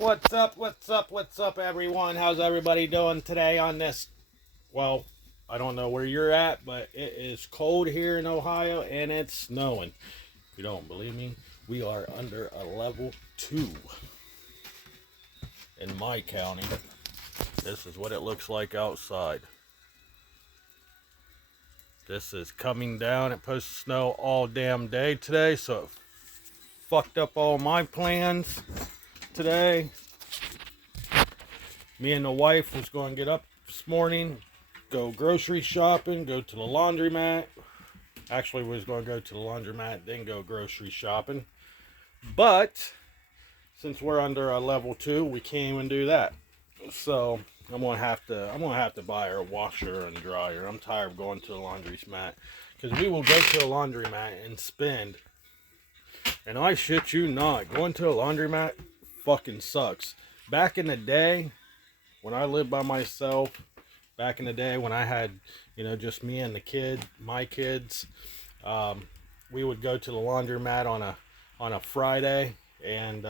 What's up, everyone? How's everybody doing today on this? Well, I don't know where you're at, but it is cold here in Ohio and it's snowing. If you don't believe me, we are under a level 2 in my county. This is what it looks like outside. This is coming down. It's supposed to snow all damn day today, so it fucked up all my plans today. Me and the wife was going to get up this morning, go grocery shopping, go to the laundromat. Actually, we was going to go to the laundromat, then go grocery shopping. But since we're under a level 2, we can't even do that. So I'm gonna have to buy her a washer and dryer. I'm tired of going to the laundromat because we will go to the laundromat and spend. And I shit you not, going to a laundromat fucking sucks. Back in the day, when I lived by myself, back in the day when I had, just me and my kids, we would go to the laundromat on a Friday and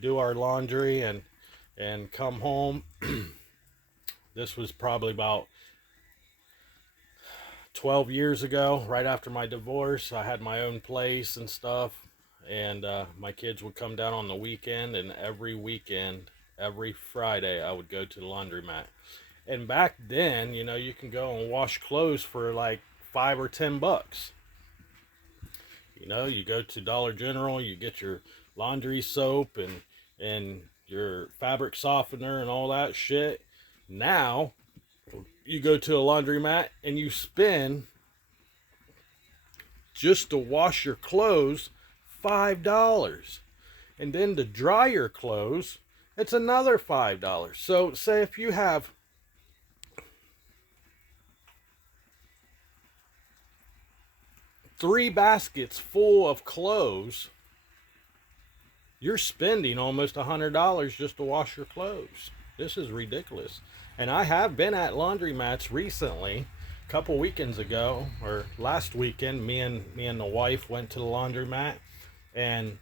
do our laundry and come home. This was probably about 12 years ago, right after my divorce. I had my own place and stuff, and my kids would come down on the weekend, and every weekend, every Friday, I would go to the laundromat. And back then, you can go and wash clothes for like $5 or $10. You go to Dollar General, you get your laundry soap and your fabric softener and all that shit. Now, you go to a laundromat and you spend, just to wash your clothes, $5. And then to dry your clothes, it's another $5. So say if you have 3 baskets full of clothes, you're spending almost $100 just to wash your clothes. This is ridiculous. And I have been at laundromats recently. A couple weekends ago, or last weekend, me and the wife went to the laundromat, and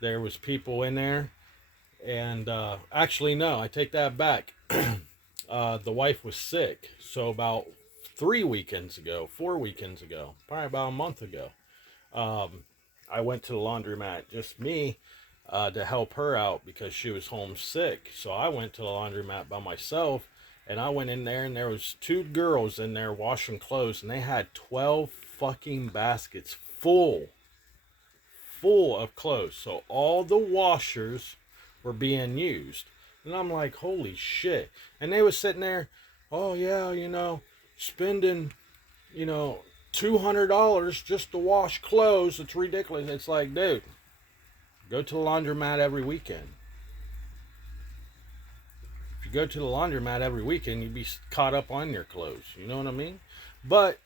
there was people in there. And actually, no, I take that back. The wife was sick, so about 4 weekends ago, probably about a month ago, I went to the laundromat, just me, to help her out because she was homesick. So I went to the laundromat by myself, and I went in there, and there was 2 girls in there washing clothes, and they had 12 fucking baskets full of clothes. So all the washers were being used. And I'm like, holy shit. And they was sitting there, oh yeah, spending, $200 just to wash clothes. It's ridiculous. It's like, dude, go to the laundromat every weekend. If you go to the laundromat every weekend, you'd be caught up on your clothes. You know what I mean? But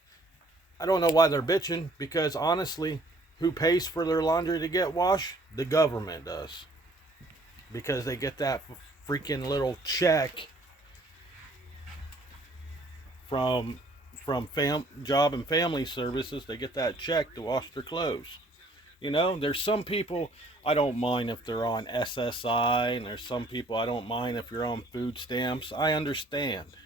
I don't know why they're bitching, because honestly, who pays for their laundry to get washed? The government does. Because they get that freaking little check from Job and Family Services. They get that check to wash their clothes. There's some people I don't mind if they're on SSI, and there's some people I don't mind if you're on food stamps. I understand.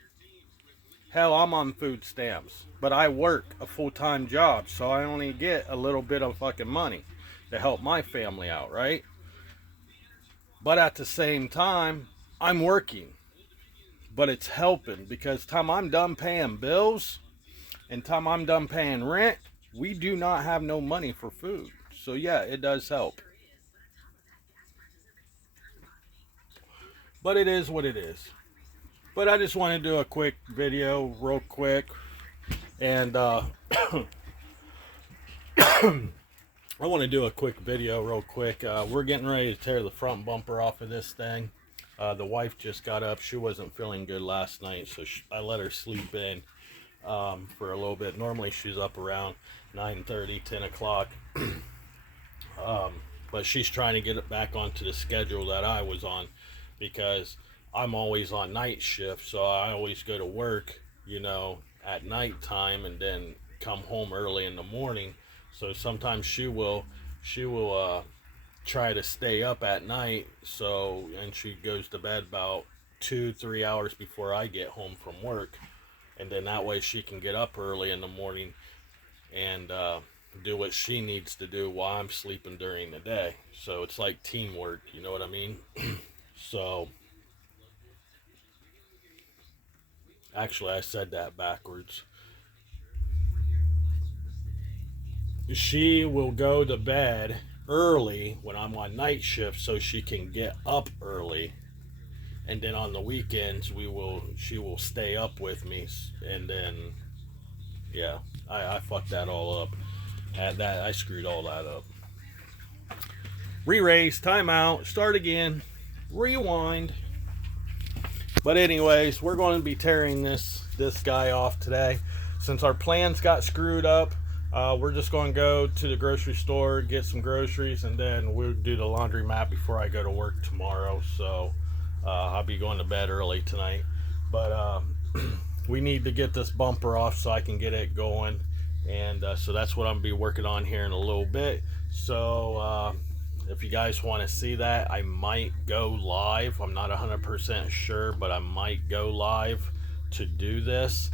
Hell, I'm on food stamps, but I work a full-time job, so I only get a little bit of fucking money to help my family out, right? But at the same time, I'm working. But it's helping, because time I'm done paying bills and time I'm done paying rent, we do not have no money for food. So yeah, it does help. But it is what it is. But I just want to do a quick video real quick. And I want to do a quick video real quick. We're getting ready to tear the front bumper off of this thing. The wife just got up. She wasn't feeling good last night, so I let her sleep in for a little bit. Normally she's up around 9:30, 10 o'clock. But she's trying to get it back onto the schedule that I was on, because I'm always on night shift, so I always go to work, at night time, and then come home early in the morning. So sometimes she will try to stay up at night. So, and she goes to bed about 2-3 hours before I get home from work, and then that way she can get up early in the morning and do what she needs to do while I'm sleeping during the day. So it's like teamwork, you know what I mean? So actually, I said that backwards. She will go to bed early when I'm on night shift so she can get up early, and then on the weekends she will stay up with me, and then yeah, I fucked that all up. I screwed all that up. Re-race, timeout, start again, rewind. But anyways, we're going to be tearing this guy off today. Since our plans got screwed up, we're just going to go to the grocery store, get some groceries, and then we'll do the laundromat before I go to work tomorrow. So I'll be going to bed early tonight. But we need to get this bumper off so I can get it going. And so that's what I'm going to be working on here in a little bit. So if you guys want to see that, I might go live. I'm not 100% sure, but I might go live to do this,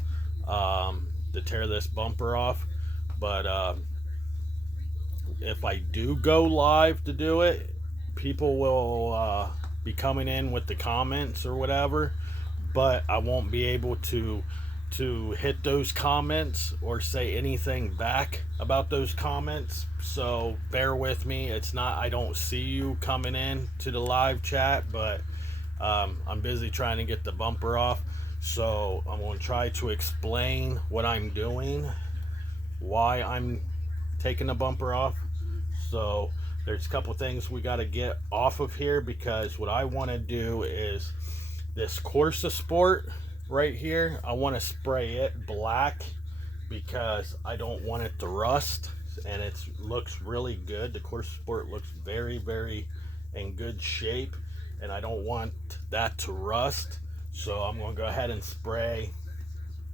to tear this bumper off. But if I do go live to do it, people will be coming in with the comments or whatever, but I won't be able to hit those comments or say anything back about those comments. So bear with me. It's not, I don't see you coming in to the live chat, but I'm busy trying to get the bumper off. So I'm going to try to explain what I'm doing, why I'm taking the bumper off. So there's a couple things we got to get off of here, because what I want to do is this Corsa Sport right here, I want to spray it black because I don't want it to rust, and it looks really good. The Corsa Sport looks very, very in good shape, and I don't want that to rust. So I'm going to go ahead and spray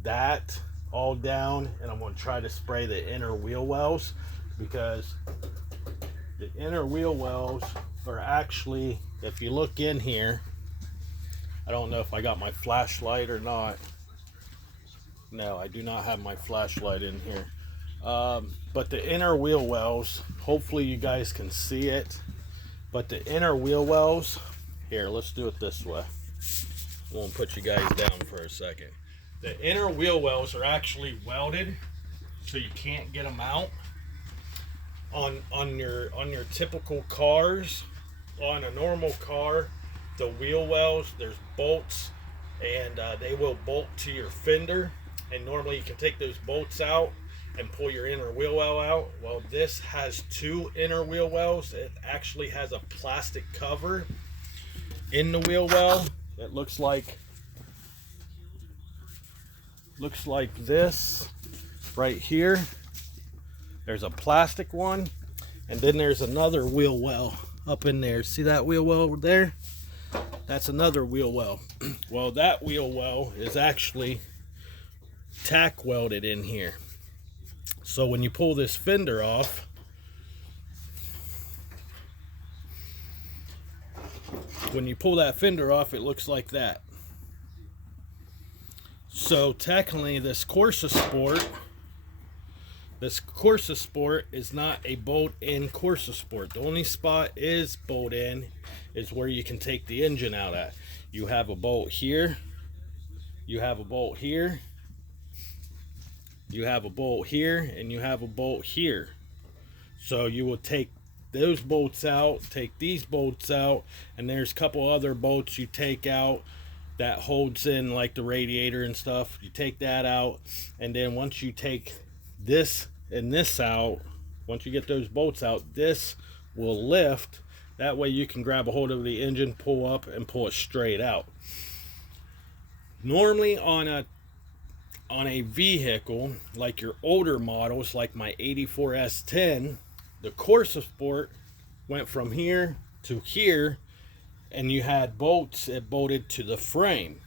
that all down, and I'm going to try to spray the inner wheel wells, because the inner wheel wells are actually, if you look in here, I don't know if I got my flashlight or not. No, I do not have my flashlight in here. But the inner wheel wells, hopefully you guys can see it, but the inner wheel wells, here, let's do it this way. I won't put you guys down for a second. The inner wheel wells are actually welded, so you can't get them out. On your typical cars, on a normal car, the wheel wells, there's bolts, and they will bolt to your fender, and normally you can take those bolts out and pull your inner wheel well out. Well, this has two inner wheel wells. It actually has a plastic cover in the wheel well that looks like this right here. There's a plastic one, and then there's another wheel well up in there. See that wheel well over there? That's another wheel well. Well, that wheel well is actually tack welded in here. So when you pull this fender off, it looks like that. So technically this Corsa Sport is not a bolt-in Corsa Sport. The only spot is bolt-in is where you can take the engine out at. You have a bolt here, you have a bolt here, you have a bolt here, and you have a bolt here. So you will take those bolts out, take these bolts out, and there's a couple other bolts you take out that holds in like the radiator and stuff. You take that out, and then once you take this and this out, once you get those bolts out, this will lift. That way you can grab a hold of the engine, pull up, and pull it straight out. Normally on a vehicle like your older models, like my 84 S10, the Corsa Sport went from here to here, and you had bolts. It bolted to the frame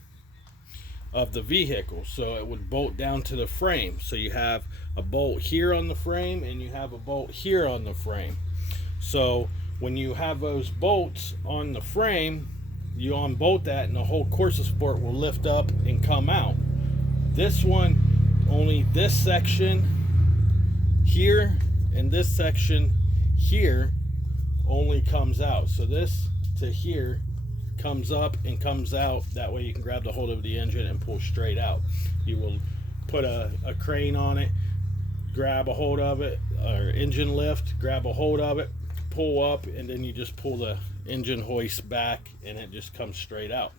of the vehicle, so it would bolt down to the frame. So you have a bolt here on the frame, and you have a bolt here on the frame. So when you have those bolts on the frame, you unbolt that and the whole Corsa Sport will lift up and come out. This one, only this section here and this section here only comes out. So this to here comes up and comes out. That way you can grab the hold of the engine and pull straight out. You will put a crane on it, grab a hold of it, or engine lift, grab a hold of it, pull up, and then you just pull the engine hoist back and it just comes straight out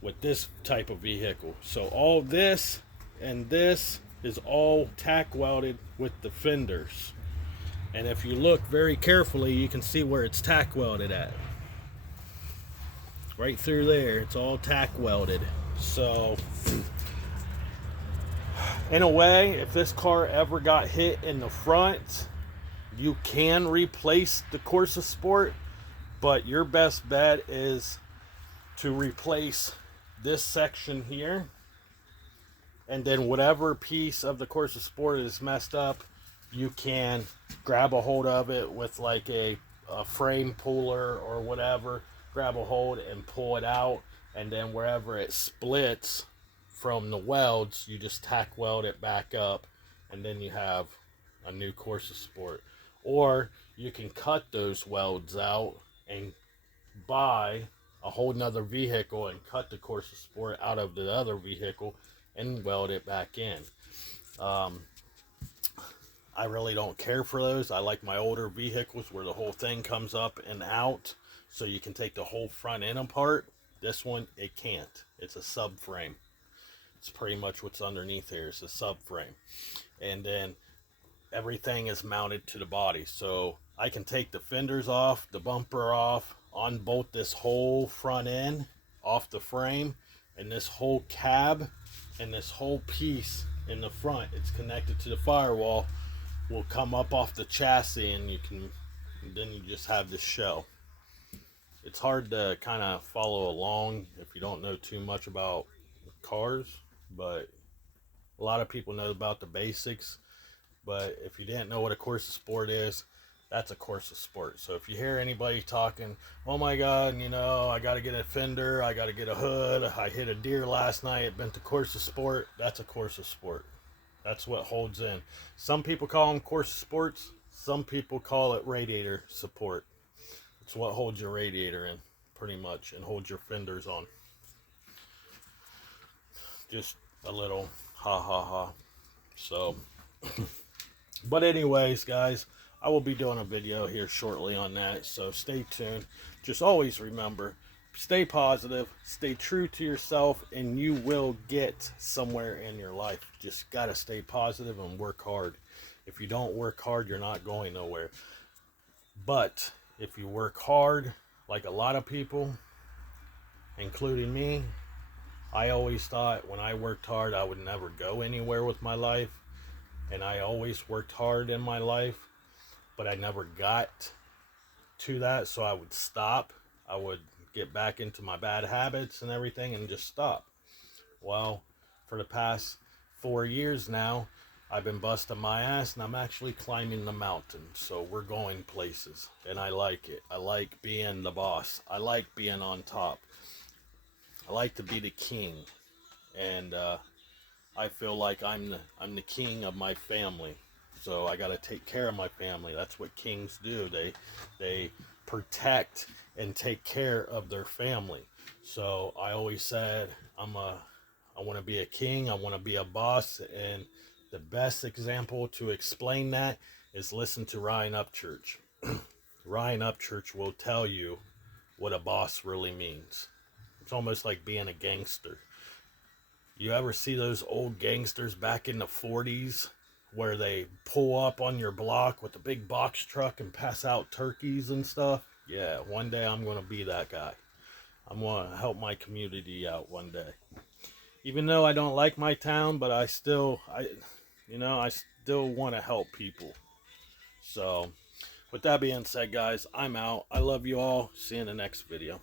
with this type of vehicle. So all this and this is all tack welded with the fenders. And if you look very carefully, you can see where it's tack welded at. Right through there, it's all tack welded. So in a way, if this car ever got hit in the front, you can replace the Corsa Sport, but your best bet is to replace this section here, and then whatever piece of the Corsa Sport is messed up, you can grab a hold of it with like a frame puller or whatever, grab a hold and pull it out, and then wherever it splits from the welds, you just tack weld it back up, and then you have a new Corsa Sport. Or you can cut those welds out and buy a whole nother vehicle and cut the Corsa Sport out of the other vehicle and weld it back in. I really don't care for those. I like my older vehicles where the whole thing comes up and out, so you can take the whole front end apart. This one, it can't. It's a subframe. It's pretty much what's underneath here. It's a subframe. And then everything is mounted to the body. So I can take the fenders off, the bumper off, unbolt this whole front end off the frame, and this whole cab and this whole piece in the front, it's connected to the firewall, will come up off the chassis, and then you just have this shell. It's hard to kind of follow along if you don't know too much about cars, but a lot of people know about the basics. But if you didn't know what a Corsa Sport is, that's a Corsa Sport. So if you hear anybody talking, oh my God, you know, I got to get a fender, I got to get a hood, I hit a deer last night, it bent the Corsa Sport, that's a Corsa Sport. That's what holds in. Some people call them Corsa Sports. Some people call it radiator support. It's what holds your radiator in, pretty much, and holds your fenders on. Just a little ha ha ha. So, but anyways, guys, I will be doing a video here shortly on that. So stay tuned. Just always remember, stay positive, stay true to yourself, and you will get somewhere in your life. Just got to stay positive and work hard. If you don't work hard, you're not going nowhere. But if you work hard, like a lot of people, including me, I always thought when I worked hard, I would never go anywhere with my life. And I always worked hard in my life, but I never got to that. So I would stop. I would get back into my bad habits and everything and just stop. Well, for the past 4 years now, I've been busting my ass, and I'm actually climbing the mountain. So we're going places, and I like it. I like being the boss. I like being on top. I like to be the king, and I feel like I'm the king of my family. So I got to take care of my family. That's what kings do. They protect and take care of their family. So I always said I want to be a king. I want to be a boss, and the best example to explain that is listen to Ryan Upchurch. Ryan Upchurch will tell you what a boss really means. It's almost like being a gangster. You ever see those old gangsters back in the 40s where they pull up on your block with a big box truck and pass out turkeys and stuff? Yeah, one day I'm going to be that guy. I'm going to help my community out one day. Even though I don't like my town, but I still want to help people. So, with that being said, guys, I'm out. I love you all. See you in the next video.